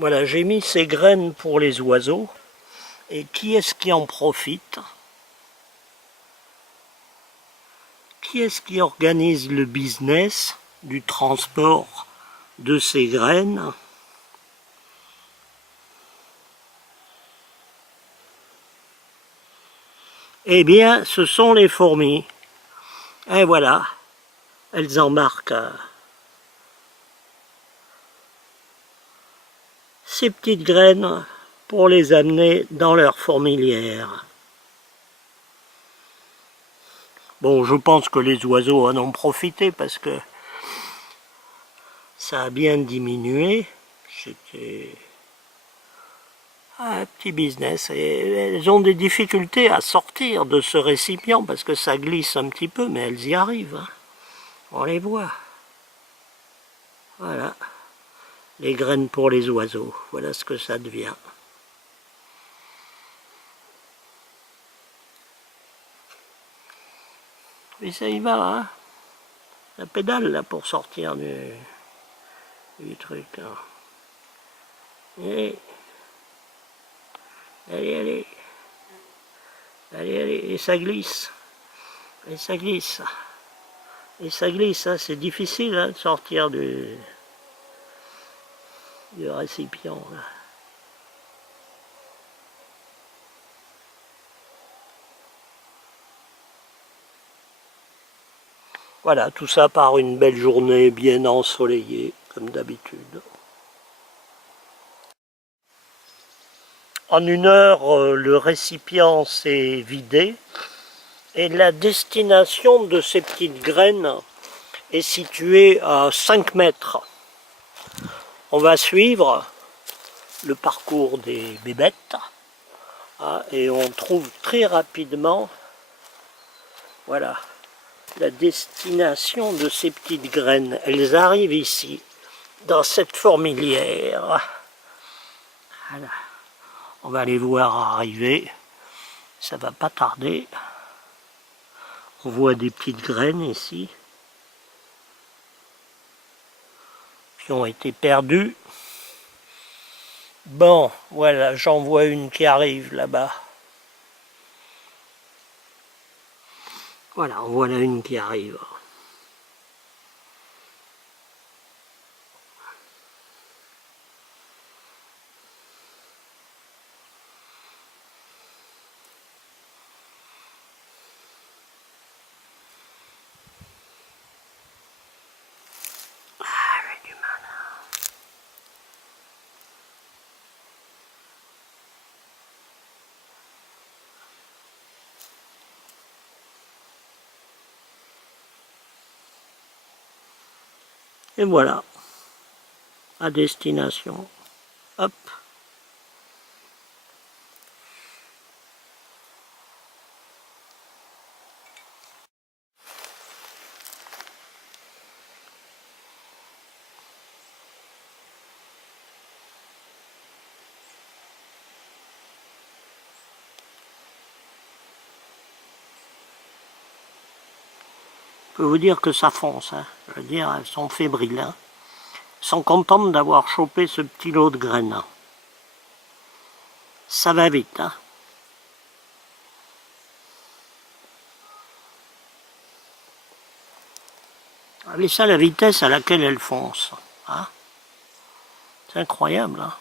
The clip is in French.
Voilà, j'ai mis ces graines pour les oiseaux. Et qui est-ce qui en profite? Qui est-ce qui organise le business du transport de ces graines? Eh bien, ce sont les fourmis. Et voilà, elles embarquent ces petites graines pour les amener dans leur fourmilière. Bon, je pense que les oiseaux en ont profité parce que ça a bien diminué. C'était un petit business. Et elles ont des difficultés à sortir de ce récipient parce que ça glisse un petit peu, mais elles y arrivent. Hein. On les voit. Voilà. Les graines pour les oiseaux. Voilà ce que ça devient. Et ça y va, hein. La pédale là pour sortir du truc. Hein. Et allez, allez. Allez, allez, et ça glisse. Et ça glisse. Et ça glisse, hein. C'est difficile hein, de sortir du récipient. Là. Voilà, tout ça par une belle journée bien ensoleillée, comme d'habitude. En 1 heure, le récipient s'est vidé et la destination de ces petites graines est située à 5 mètres. On va suivre le parcours des bébêtes hein, et on trouve très rapidement voilà, la destination de ces petites graines. Elles arrivent ici, dans cette fourmilière. Voilà. On va les voir arriver, ça va pas tarder. On voit des petites graines ici, qui ont été perdues. Bon, voilà, j'en vois une qui arrive là-bas. Voilà, en voilà une qui arrive. Et voilà, à destination. Hop. Je peux vous dire que ça fonce, hein. Je veux dire, elles sont fébriles. Hein. Elles sont contentes d'avoir chopé ce petit lot de graines. Ça va vite, hein. Regardez ça, la vitesse à laquelle elles foncent. Hein. C'est incroyable, hein.